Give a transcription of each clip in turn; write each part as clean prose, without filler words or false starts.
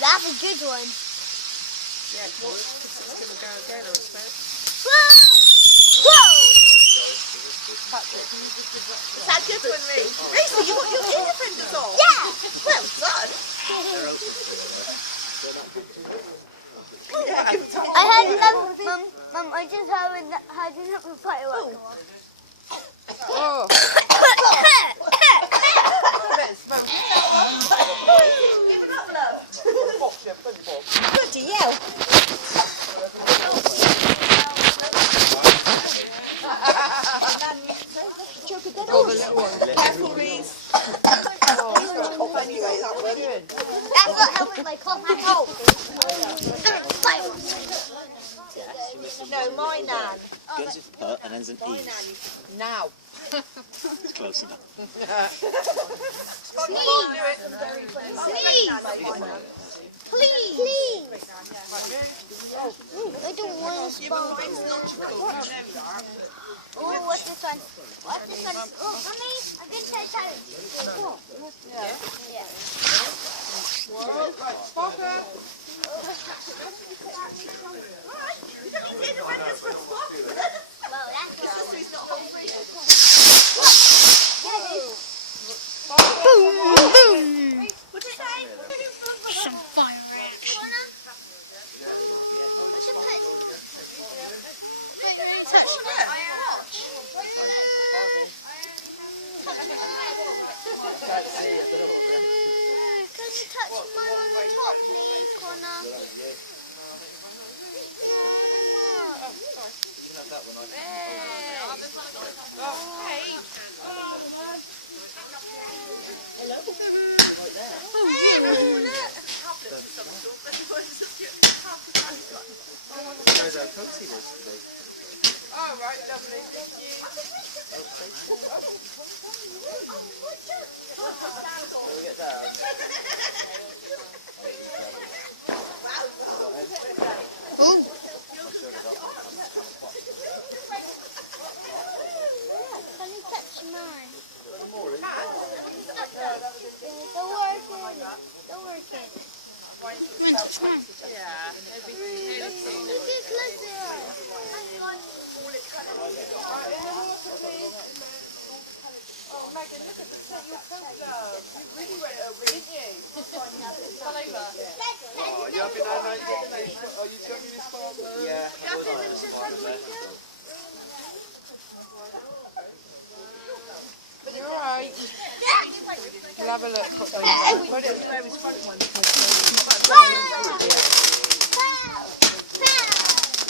that's a good one. Yeah, it's going to go again, I suppose. Whoa! Whoa! Patrick, can you just give that? Is that good one, Reese? Reese, you got your ear defenders on? Yeah! Well done. Yeah, give it to I heard another, Mum, I just heard another firework. Oh. Give it up, love. Bloody hell. Oh, the little one. Careful, Reese. That's what I was like, off my hole. No, my nan. Begins with P and ends in E. Now. It's close enough. Please. Please. I don't want to spawn. Oh, what's this one? What's this one? Oh, Mummy, I'm going to take that. Oh. Yeah. Right, spot her. You don't need to independence for a spot. Well, that's what He's not hungry. Boom, boom. What'd you say? Some fireworks. Can you touch mine on the top, please, Connor? Oh, right, lovely. Can you touch mine? They're working. They're working. Touch mine. Yeah. Look at closer. Oh, Megan, look at the set your coat, love. You really went over, didn't you? Fell over. Oh, you happy now, mate? Are you chugging this far? Yeah. You're alright. We'll have a look. Put it where his front one.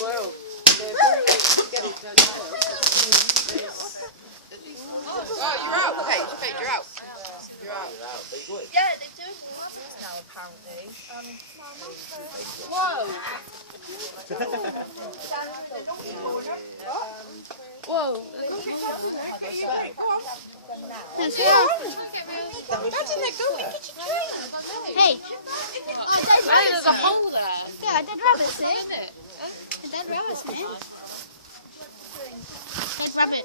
Well, oh, you're out, Paige, you're out. You're out. Yeah, they're doing Now, apparently. Whoa! Whoa! Imagine they're going, get your train. Hey. There's a hole there. Yeah, dead rabbits, eh? Isn't it? Dead rabbits, eh? Dead rabbit.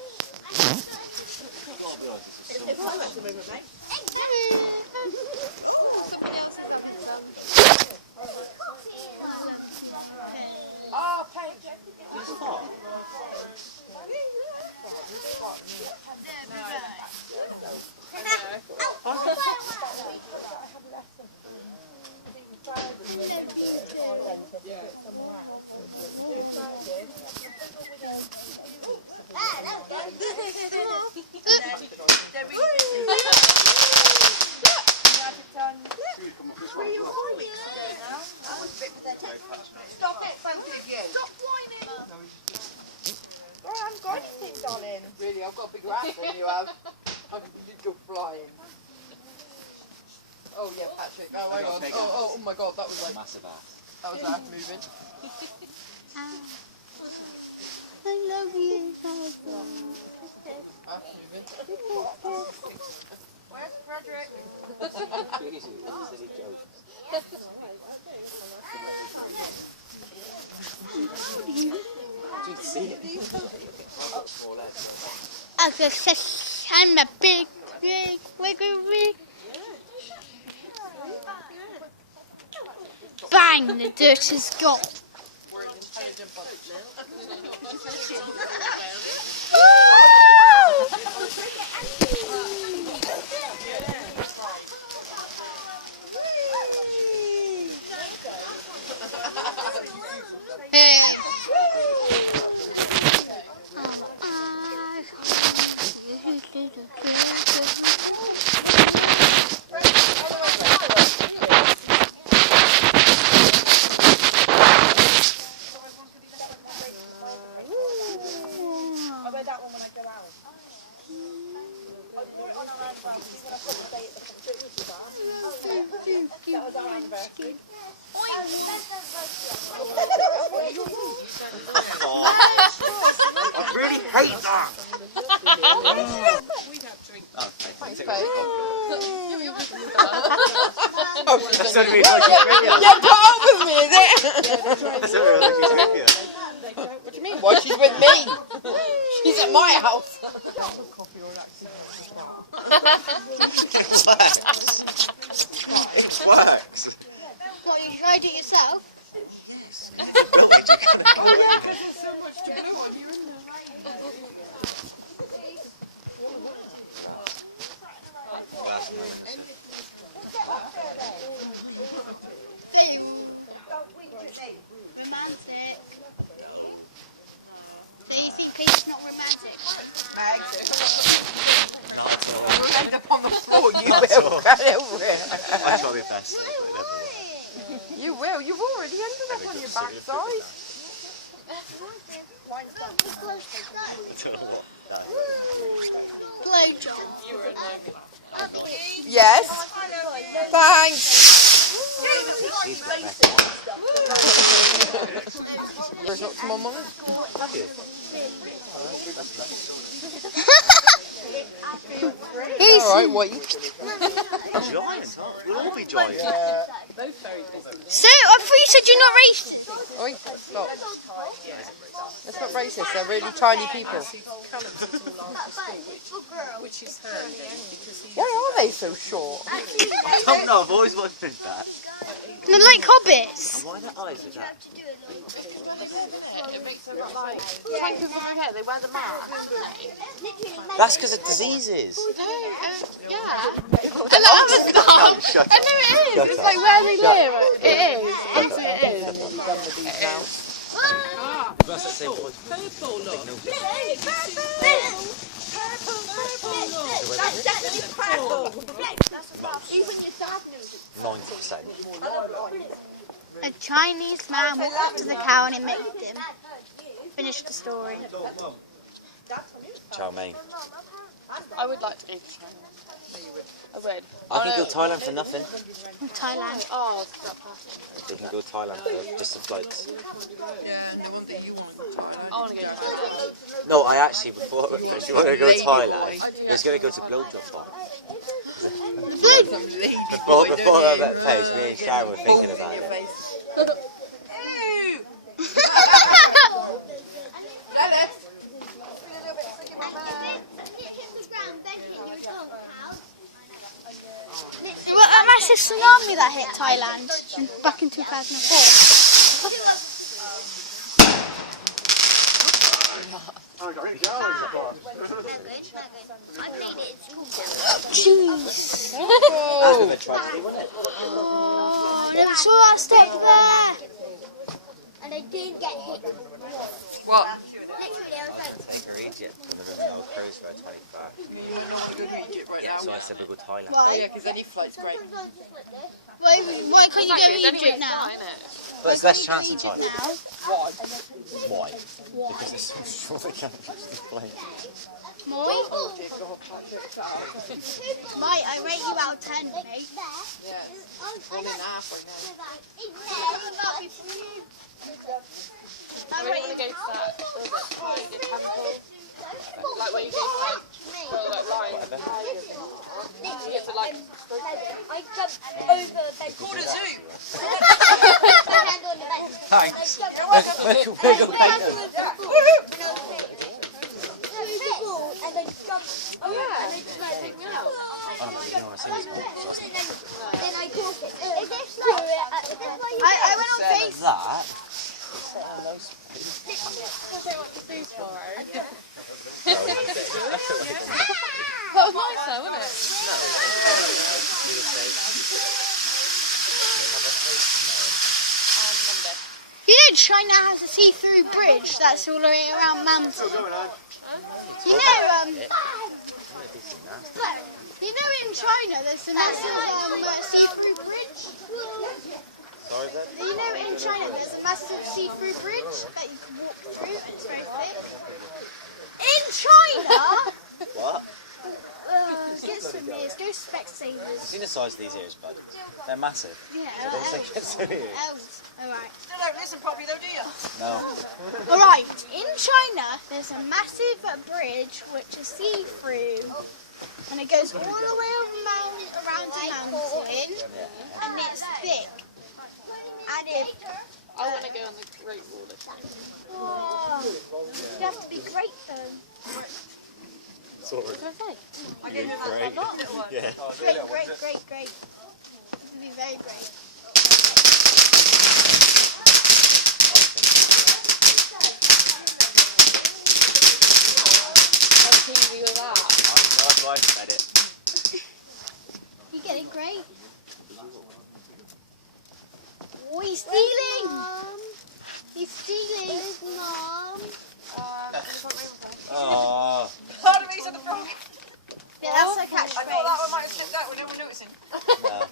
Oh, Paige. It's hot. Stop it, both of you. Stop whining. I haven't got anything, darling. Really, I've got a bigger ass than you have. You're flying. Oh yeah, Patrick. Oh my god. Oh my god, that was like Massive ass. that was ass moving. I love you. Ass moving. Where's Frederick? Easy, silly joke. Didn't see it. I'm a big, big, big. Bang, the dirt is gone. We're an intelligent bunch now. Hey. I wear that one when I go out. That was our anniversary. I really hate that. We'd have drinks. Oh, thanks, babe. That's the only reason I keep with you. Yeah, put up with me, is it? That's the only reason I keep with you. What do you mean? Why she's with me? She's at my house. It works. What, you tried it yourself? Oh yeah, because there's so much to glue on you, isn't there? Romantic. So you think Pete's not romantic? You'll end up on the floor, you will. Get over it. I try my best. You will. You've already ended up on your backside. Blowjob. Yes. Thanks. There's not some on it. He's Alright, what you? Giant, huh? We'll all be giant. So, I thought you said you're not racist. Oi, stop. That's not racist, they're really tiny people. Which is handy because he Why are they so short? I don't know, I've always wondered that. They're like hobbits. And why their eyes are that? it makes them look like like people over here, they wear the mask. That's because of diseases. No, yeah. And that was dumb. Shut I know it is. Shut It's up. like where they live. It is. Honestly, it is. That's the same point. That's definitely purple. Even your dad knows it. 90%. A Chinese man walked up to the cow and it made him. Finish the story. Chow mein. I would like to go to China. I would. I can go to Thailand for nothing. Thailand. Oh, stop that. We can go to Thailand for just the flights. Yeah, and the one that you want to go to Thailand. I want to go to Thailand. No, I actually, before we wanted to go to Thailand, we was going to go to Blowjob Bar. Before I met Paige, me and Sharon were thinking about it. Well, a massive tsunami that hit Thailand back in 2004. Jeez. That was a bit tragedy, wasn't it? Oh, I never saw that stick there. And I didn't get hit. What? Literally, I was like, Take her Egypt, and then we're going to cruise for a 25. You're not going to go to Egypt right now. So I said we'll go to Thailand. Oh yeah, because any flight's great. why can't you go to Egypt now? But there's less chance in Thailand. Why? Why? Because it's so short they can't catch the plane. Moi? Mate, I rate you out of 10, mate. Yeah. One and a half right now. I I rate really you want to go to that. The temple. Like where you go to like lines. You get to like I jumped over the bed. Called a zoo. My hand on the bed. Thanks. We're going back. And then jumped. Oh yeah. And then just like, Take me out. Oh, no, you don't want to see this. then I caught it. Is this like, Chinese tomorrow. No, That was nice though, wasn't it? On Monday. You know China has a see-through bridge that's all the way around mountain. You know, you know in China there's a massive see-through bridge? Sorry, then? You know in China there's a massive see-through bridge that you can walk through and it's very thick? In China? What? Get some ears, go Specsavers. Seen the size of these ears, bud? They're massive. Yeah, They don't get so big. Alright. Still don't listen properly though, do you? No. Alright, in China there's a massive bridge which is see-through and it goes all the way around the mountain and it's thick. And if I want to go on the Great Wall this time. you have to be great though. Sorry. What did I say? I gave him Great. that little one. Yeah. Great. This would be very great. How TV with that? Nice wife edit. You get it great. Oh, he's stealing! He's stealing! Mom. Oh. Pardon me, said the frog. Yeah, that's a I thought that catchphrase. one might have slipped out with no one noticing. No.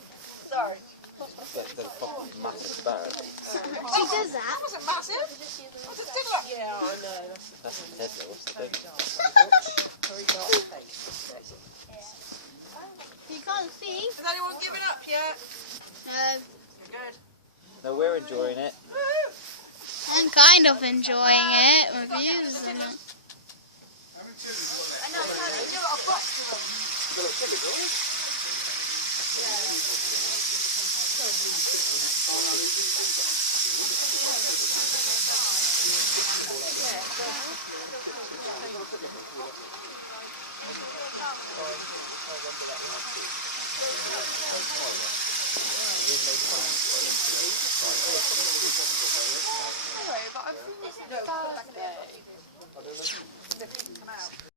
Sorry. The fucking massive sparrow. She does that. That wasn't massive. What's it still up? Yeah, I know. That's the head though. What's the big? You can't see. Has anyone given up yet? No. Good. No, we're enjoying it. I'm kind of enjoying it. Reviews and it. I know, you got a box to them. Anyway, but I think it's Thursday.